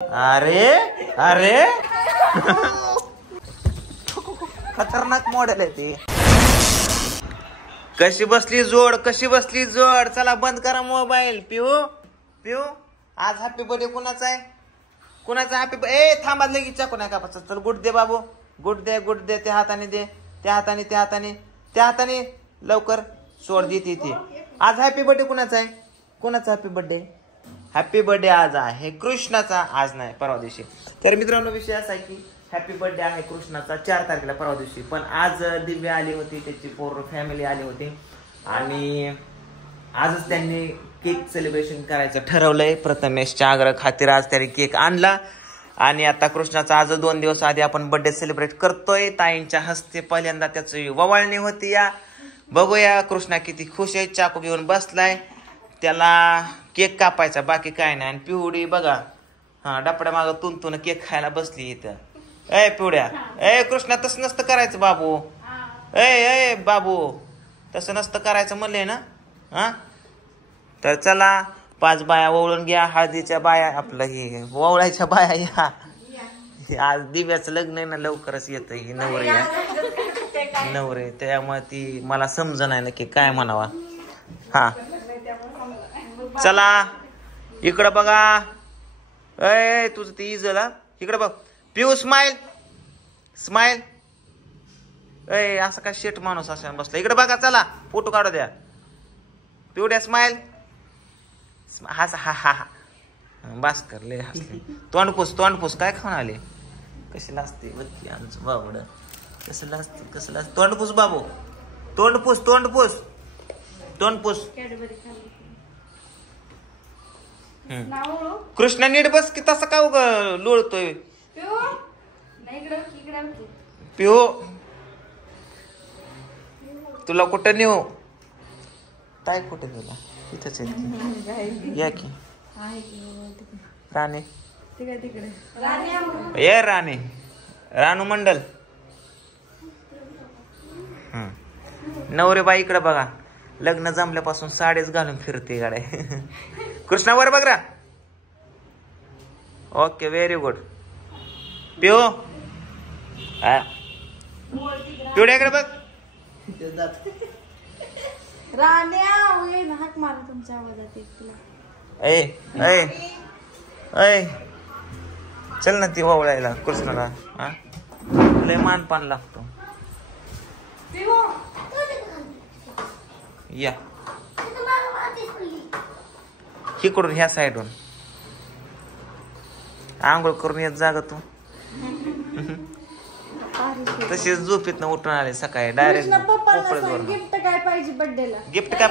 अरे अरे खतरनाक मॉडेल आहे ती. कशी बसली जोड, कशी बसली जोड. चला बंद करा मोबाईल. पिऊ पिऊ आज हॅपी बर्थडे कुणाचा आहे? कुणाचा हॅपी? ए थांबा लगेच चाकू नाही कापायचं. चल good they Babu, good they, good they. त्या हाताने दे, त्या हाताने, त्या हाताने, त्या हाताने लवकर सोड देते ती. आज हॅपी बर्थडे कुणाचा आहे? कुणाचा हॅपी बर्थडे? हॅपी बर्थडे आज आहे कृष्णाचा. आज नाही, परवा दिवशी. तर मित्रांनो विषय असा आहे की हॅपी बर्थडे आहे कृष्णाचा 4 तारखेला, परवा दिवशी. पण आज दिव्या आली होती, त्याची पूर्ण फॅमिली आली होती आणि आजच त्यांनी केक सेलिब्रेशन करायचं ठरवलंय. प्रथमेशच्या आग्रह खातीर आज त्यांनी केक आणला आणि आता कृष्णाचा आज 2 दिवस आधी आपण बर्थडे सेलिब्रेट करतोय. ताईंच्या हस्ते पहिल्यांदा त्याची ववाळणी होती. या बघूया कृष्णा किती खुश आहे. चाकू घेऊन बसलाय, त्याला केक कापायचा, बाकी काय नाही. आणि पिवडी बघा, हा डपड्या माग तुंतून केक खायला बसली इथं. ए पिवड्या, ए कृष्णा तसं नसतं करायचं बाबू. ए बाबू तसं नसतं करायचं म्हणले ना. हा तर चला 5 बाया ओवळून घ्या. हळदीच्या बाया, आपलं ही ओवळायच्या बाया या. आज दिव्याचं लग्न आहे ना, लवकरच येतं. ही नवरे या नवरे, त्यामुळे ती मला समज नाही नक्की काय म्हणावा. हा चला इकडं बघा. ए तुझं ती इजला इकडं बघ. पिऊ स्माइल स्माइल. ए असं काय शेट माणूस असा बसला. इकडे बघा, चला फोटो काढू द्या. पिवड्या स्माइल. हस हा हा हा. बस कर ले हसले. तोंडपूस काय खाऊन आले. कशी लाजते बघ आमचं बाबड. कसं लाजते, कसं लाजते. तोंडपूस बाबू, तोंडपूस तोंडपूस तोंडपूस. कृष्णा नीट बस की, तसं का लोळतोय. पिऊ तुला कुठं नेऊ? काय कुठे तुला? तिथंच या की राणे. ये राणे, रानू मंडल. नवरे बाई इकडे बघा, लग्न जमल्यापासून साडीच घालून फिरते गाड्या. कृष्णा वर बघ रा. Okay very good. पिओ पिवड्याकडे बघ. चल ना ती वावळायला कृष्णाला. हा लय मानपान लागतो. या इकडून ह्या साईडून आंघोळ करून येत जागा तू. तशीच झोपेत ना उठून आले सकाळी डायरेक्ट. गिफ्ट काय पाहिजे बर्थडेला? गिफ्ट का?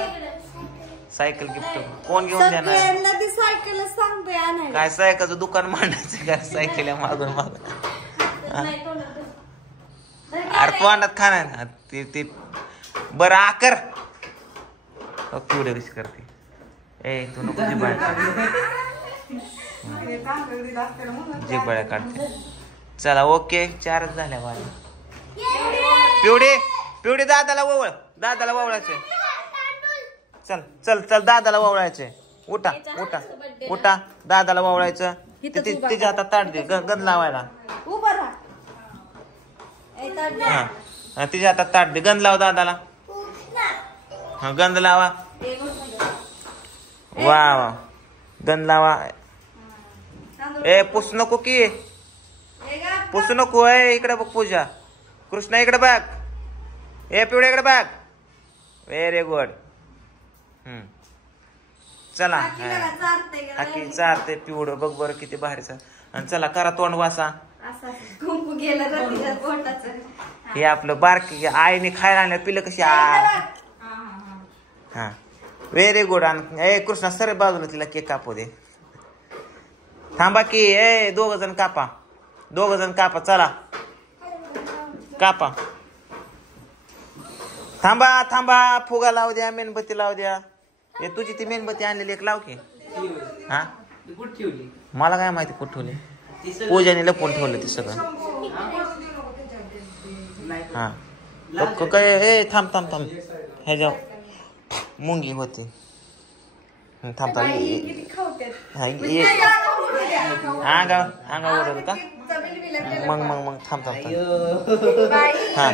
सायकल गिफ्ट कोण घेऊन देणार? सायकल सांगतोय काय सायकलचं दुकान मांडायचं काय? सायकल मागून मागून अरे तोंडात खाणार ना ती. बरं आकर पिवडे कशी करते. ए तू नको जिबाळ्या जिबाळ्या काढते. चला ओके 4च झाल्या बाळा. पिवडे पिवडे दादाला ववळ, दादाला ववळायचे. चल चल चल दादाला ववळायचे. उठा उठा उठा, दादाला ववळायचं. तिच्या हातात ताट दे गंध लावायला. हा तिच्या हातात ताट दे, गंध लाव दादाला. हा गंध लावा. वा वा गंध लावा. ए पुस नको की, पुसू नको. ए इकडे बघ पूजा. कृष्णा इकडे बघ. ए पिवड्या इकडे बघ. Very good. चला हाकी चारते पिवड बघ बरं किती भारीचा. आणि चला करा तोंड वासा. हे आपलं बारकी आईने खायला आणलं पिलं कशी. हा व्हेरी गुड. आणि ए कृष्णा सर बाजूला तिला केक कापू दे. थांबा की. ए 2 जण कापा, 2 जण कापा. चला कापा. थांबा थांबा, फुगा लावू द्या, मेणबत्ती लावू द्या. हे तुझी ती मेणबत्ती आणलेली एक लाव की. हा मला काय माहिती कुठं ठेवली. पूजाने लपवून ठेवलं ते सगळं. हा काय. ए थांब थांब थांब, हे जाऊ मुंगी होती. थांब थांब अंगा ओढत का मग थांब हा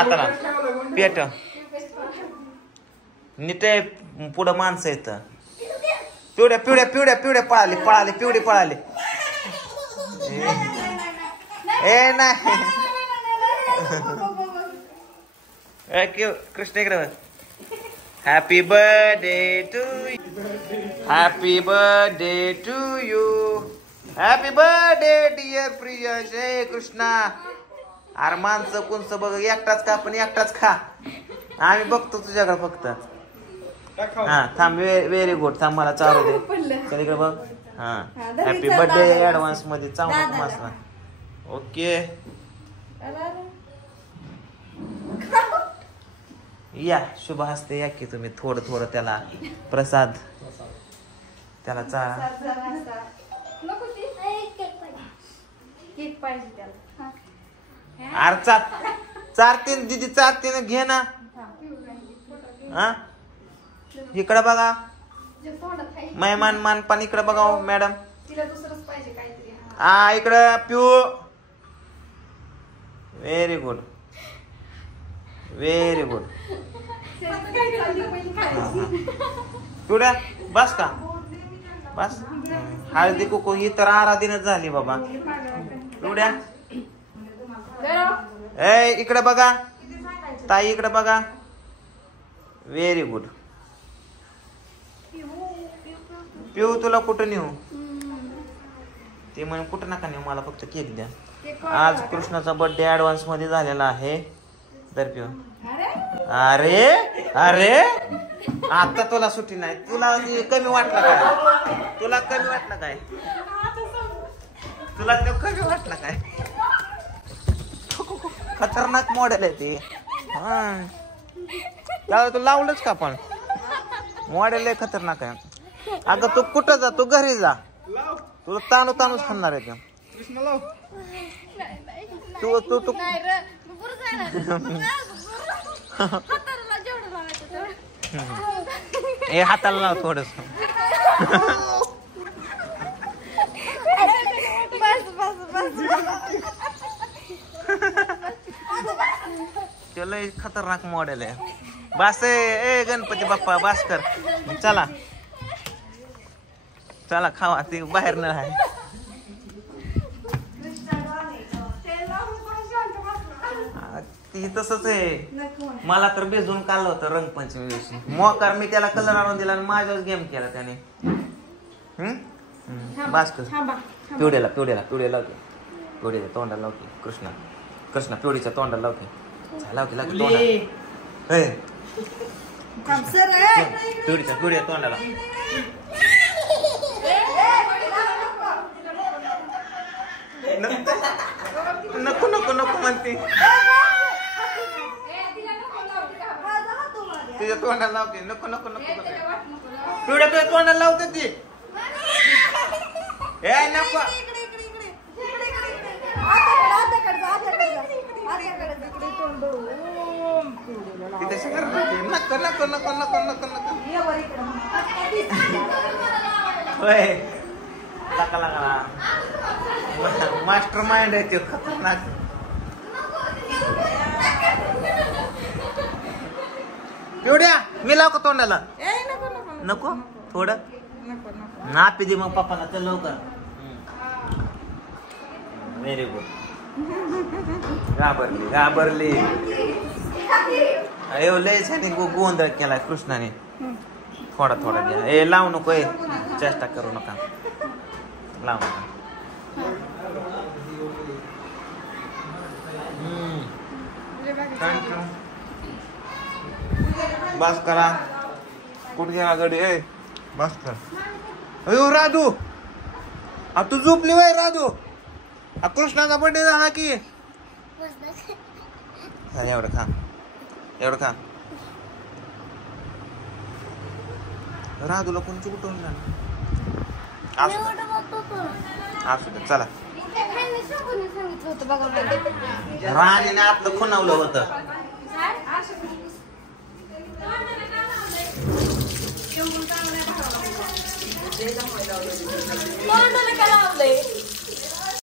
आता ना पेट नीट पुढं माणसं येत पिवड्या पळाले ए नाही कृष्ण इकडे happy birthday to you happy birthday dear Priyash. हे कृष्णा अरे माणसं कोणचं बघ एकटाच का पण एकटाच खा आम्ही बघतो तुझ्याकडे फक्त. हा थांब व्हेरी गुड थांब मला चालू दे इकडे बघ. हा हॅपी बर्थडे ऍडव्हान्स मध्ये चांगला मस्त. ओके या शुभ हस्ते या की तुम्ही थोडं त्याला प्रसाद त्याला चारा अरे चारतीन दीदी चारतीन घे ना. हा इकडे बघा मेहमान मानपान इकडे बघा मॅडम. हा इकडं पिऊ व्हेरी गुड पिवड्या बस का बस. हळदी कुकू ही तर आराधीनच झाली बाबा. पिवड्या ए इकडे बघा ताई इकडे बघा व्हेरी गुड. पिऊ तुला कुठं नेऊ ते म्हणे कुठं नका नेऊ मला फक्त केक द्या. आज कृष्णाचा बर्थडे ऍडव्हान्स मध्ये झालेला आहे. तर पिऊ अरे आता तुला सुट्टी नाही. तुला कमी वाटलं काय खतरनाक मॉडेल आहे ते. हा तू लावलंच का पण मॉडेल आहे खतरनाक आहे. अगं तू कुठं जा तू घरी जा तुला ताणूच खाणार आहे ते. तू हे हाताला लाव थोडस. चलो खतरनाक मॉडेल आहे. बस ए गणपती बाप्पा बस कर. चला खावा ते बाहेर न आहे. ती तसंच आहे. मला तर बेजून काढलं होतं रंगपंचमी दिवशी मोकार मी त्याला कलर आणून दिला आणि माझ्यावर गेम केला त्याने. बस कर पिवड्याला तोंडाला लावते. कृष्णा पिवडीच्या तोंडाला लावते पिवडीच्या तोंडाला. नको म्हणते तुझ्या तोंडाला लावते. नको पिवड्या तुझ्या तोंडाला लावते ती. ए नको मास्टर माइंड आहे ते खतरनाक. पिवड्या मी लाव का तोंडाला. नको थोडं नापी दे मग पप्पाला चल लवकर. Very good. घाबरली अयो लय छान गोंधळ केलाय कृष्णाने. थोडा द्या. ए लावू नको चेष्टा करू नका लावू नका. थँक्यू. बस करा कुठे गेला गडी. ए बस कर. अयो राधू तू झोपली वय राधू. कृष्णाचा बर्थडे झाला की एवढं खा. राधूला कोणची कुठून असू दे चला. राणीने आपलं खुणावलं होतं. तोंडाला का लावलंय